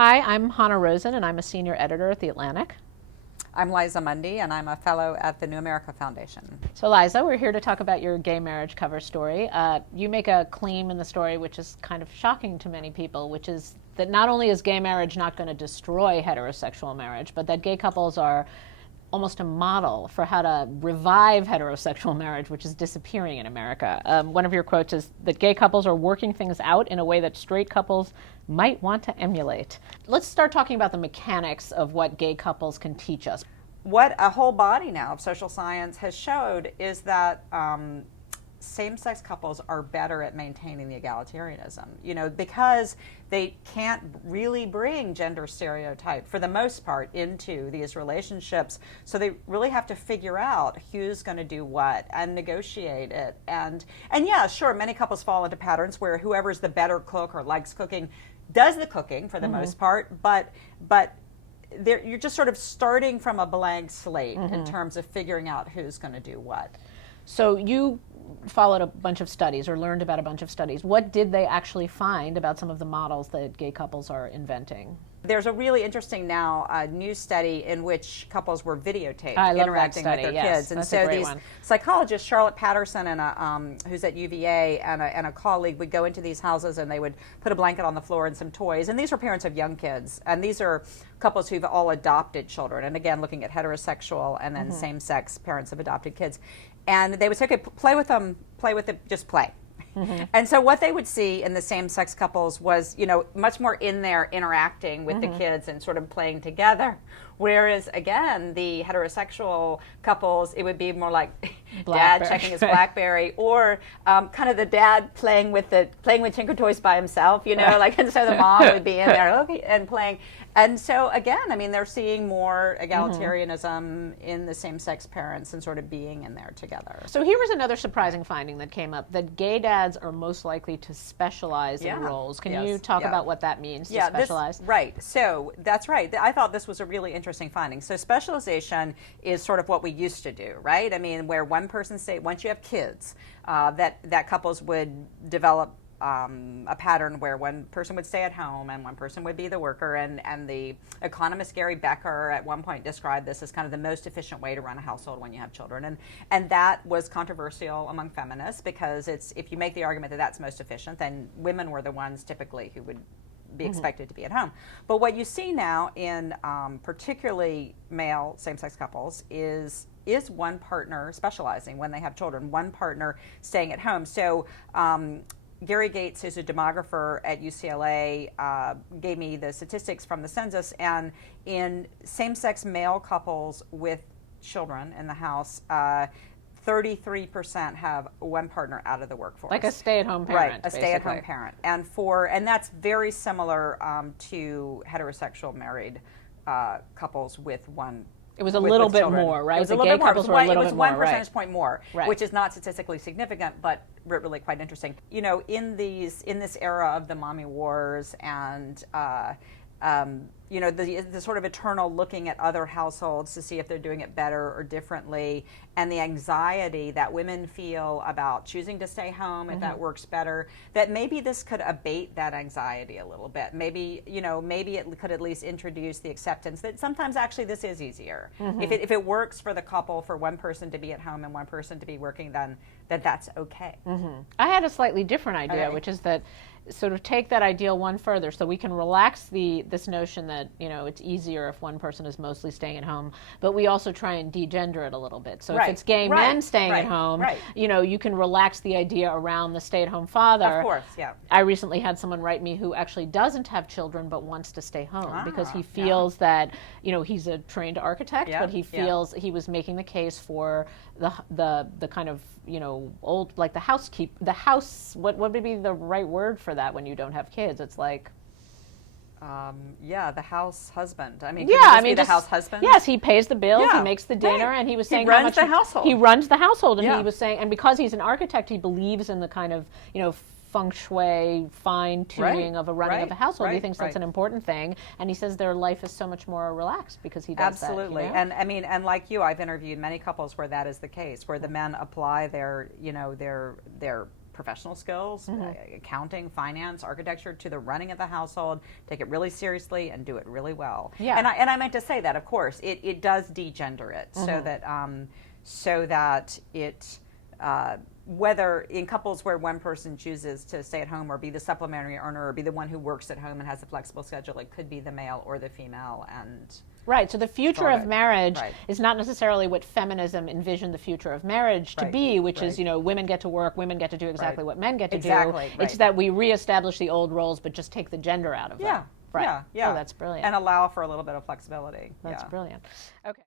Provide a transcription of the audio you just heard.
Hi, I'm Hanna Rosin, and I'm a senior editor at The Atlantic. I'm Liza Mundy, and I'm a fellow at the New America Foundation. So, Liza, we're here to talk about your gay marriage cover story. You make a claim in the story which is kind of shocking to many people, which is that not only is gay marriage not going to destroy heterosexual marriage, but that gay couples are almost a model for how to revive heterosexual marriage, which is disappearing in America. One of your quotes is that gay couples are working things out in a way that straight couples might want to emulate. Let's start talking about the mechanics of what gay couples can teach us. What a whole body now of social science has showed is that same-sex couples are better at maintaining the egalitarianism, because they can't really bring gender stereotype for the most part into these relationships. So they really have to figure out who's going to do what and negotiate it. And yeah, sure, many couples fall into patterns where whoever's the better cook or likes cooking does the cooking for the most part, but you're just sort of starting from a blank slate in terms of figuring out who's going to do what. So you followed a bunch of studies or learned about a bunch of studies. What did they actually find about some of the models that gay couples are inventing? There's a really interesting now new study in which couples were videotaped interacting with their kids. And so these psychologists, Charlotte Patterson and who's at UVA, and a colleague would go into these houses and they would put a blanket on the floor and some toys. And these were parents of young kids. And these are couples who've all adopted children. And again, looking at heterosexual and then same-sex parents of adopted kids. And they would say, okay, play with them, just play. And so what they would see in the same-sex couples was, much more in there interacting with the kids and sort of playing together. Whereas, again, the heterosexual couples, it would be more like dad checking his BlackBerry, or kind of the dad playing with Tinker Toys by himself, and so the mom would be in there and playing. And so, again, I mean, they're seeing more egalitarianism in the same-sex parents and sort of being in there together. So here was another surprising finding that came up, that gay dads are most likely to specialize in roles. Can you talk about what that means, to specialize? Right. So that's right. I thought this was a really interesting finding. So specialization is sort of what we used to do, right? I mean, where one person once you have kids, that couples would develop a pattern where one person would stay at home and one person would be the worker, and the economist Gary Becker at one point described this as kind of the most efficient way to run a household when you have children, and that was controversial among feminists, because if you make the argument that that's most efficient, then women were the ones typically who would be expected to be at home. But what you see now in particularly male same-sex couples is one partner specializing when they have children, one partner staying at home. So Gary Gates, who's a demographer at UCLA, gave me the statistics from the census, and in same-sex male couples with children in the house, 33% have one partner out of the workforce. Like a stay-at-home parent, right? A stay-at-home parent, and that's very similar to heterosexual married couples with one. It was a little bit more, right? The gay couples were a little bit more. It was 1 percentage point more, which is not statistically significant, but really quite interesting. In this era of the mommy wars and the sort of eternal looking at other households to see if they're doing it better or differently, and the anxiety that women feel about choosing to stay home if that works better, that maybe this could abate that anxiety a little bit. Maybe it could at least introduce the acceptance that sometimes actually this is easier. If it works for the couple, for one person to be at home and one person to be working, then that's okay. I had a slightly different idea, which is that sort of take that ideal one further, so we can relax this notion that it's easier if one person is mostly staying at home, but we also try and degender it a little bit. So if it's gay men staying at home, you can relax the idea around the stay-at-home father. Of course, yeah. I recently had someone write me who actually doesn't have children but wants to stay home because he feels that he's a trained architect, but he feels he was making the case for the kind of old, like the house. What would be the right word for that when you don't have kids? It's like the house husband. I mean, the house husband. Yes, he pays the bills, he makes the dinner, and he was saying he runs the household. He runs the household, and he was saying, and because he's an architect, he believes in the kind of feng shui, fine-tuning of a running of a household. He thinks that's an important thing, and he says their life is so much more relaxed because he does Absolutely. that. And I mean, and like you, I've interviewed many couples where that is the case, where the men apply their professional skills, accounting, finance, architecture, to the running of the household, take it really seriously and do it really well. Yeah. And I meant to say that, of course, it does degender it so that it, whether in couples where one person chooses to stay at home or be the supplementary earner or be the one who works at home and has a flexible schedule, it could be the male or the female. And right, so the future of marriage Right. is not necessarily what feminism envisioned the future of marriage to Right. be, which Right. is, women get to work, women get to do exactly Right. what men get to Exactly, do. It's right. that we reestablish the old roles, but just take the gender out of them. Yeah, Right. yeah. Oh, that's brilliant. And allow for a little bit of flexibility. That's Yeah. brilliant. Okay.